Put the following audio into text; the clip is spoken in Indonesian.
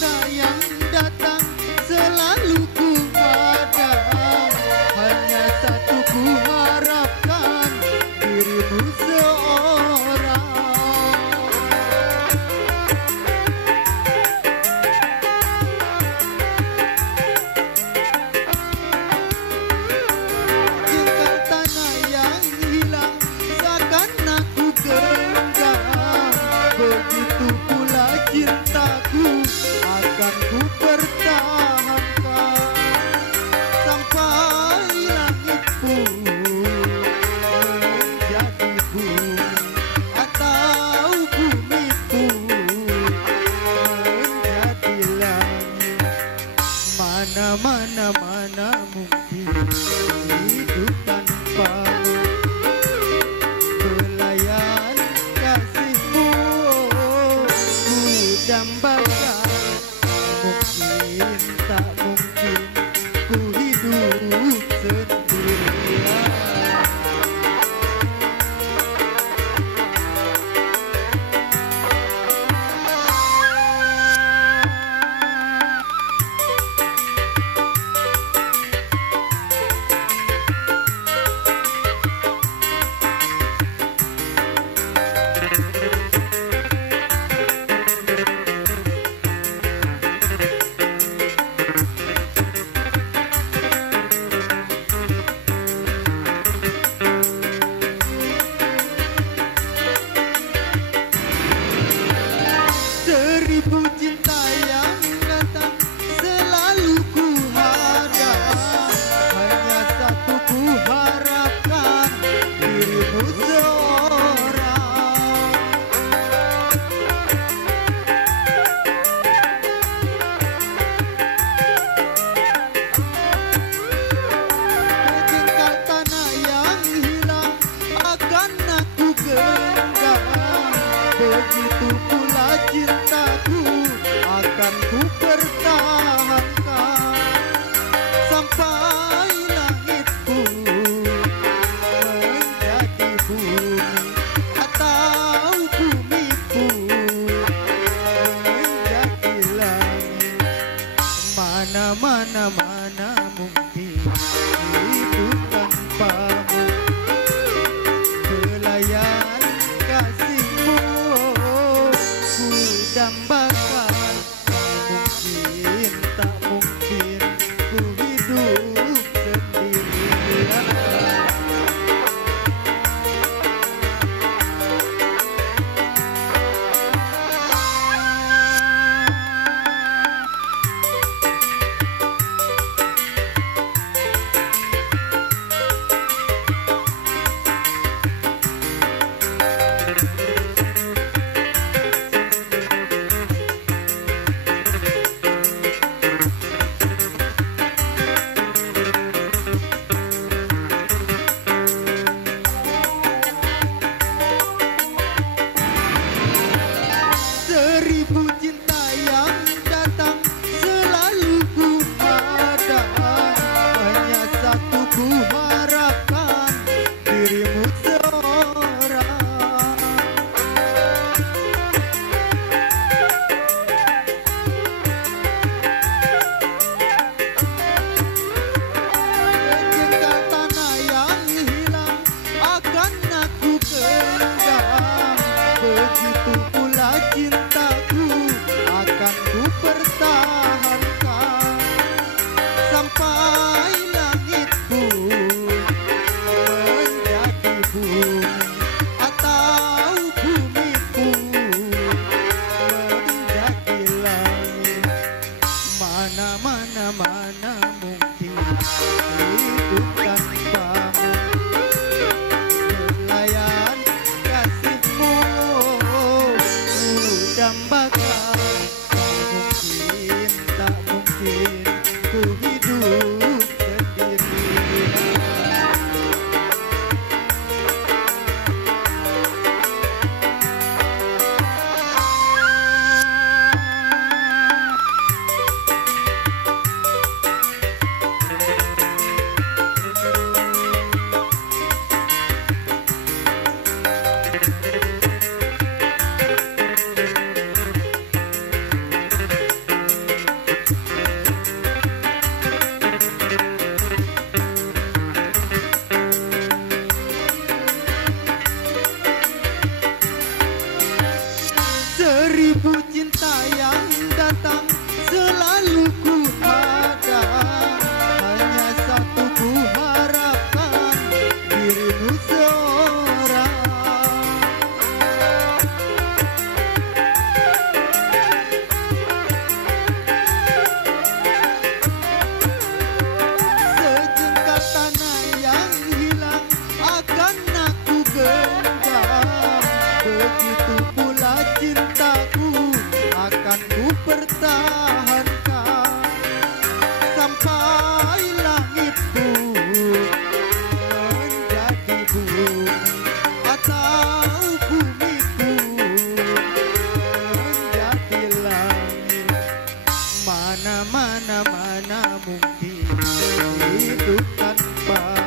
cinta yang datang selalu ku hadang. Hanya satu ku harapkan, dirimu seorang. Jengkal tanah yang hilang seakan aku genggam. Begitu pula cintaku akan ku pertahankan sampai langit pun menjadi bumi atau bumi pun menjadi langit. Mana mungkin hidup tanpamu, belayan kasihmu ku dambakan. Mungkin tak mungkin ku hidup sendirian. Seribu cinta yang datang selalu ku hadang. Hanya satu ku harapkan, dirimu seorang. Jengkal tanah yang hilang akan aku genggam. Begitu pula cintaku akan ku pertahankan sampai langit pun menjadi bumi atau bumi pun menjadi langit. Mana mungkin hidup tanpamu, belayan kasihmu ku dambakan. Mungkin tak mungkin ku hidup sendirian. Seribu cinta yang datang selalu ku hadang. Hanya satu ku harapkan, dirimu seorang. Jengkal tanah yang hilang akan aku genggam. Begitu pula cintaku akan ku pertahankan sampai langit pun menjadi bumi atau bumi pun menjadi langit. Mana mungkin hidup tanpamu, belayan kasihmu ku dambakan. Mungkin tak mungkin ku hidup sendirian. Seribu cinta yang datang selalu ku hadang, hanya satu ku harapkan, dirimu seorang. Sejengkal tanah yang hilang akan aku genggam, begitu pula cintaku akan ku pertahankan sampai langit pun menjadi bumi atau bumi pun menjadi langit. Mana mungkin hidup tanpa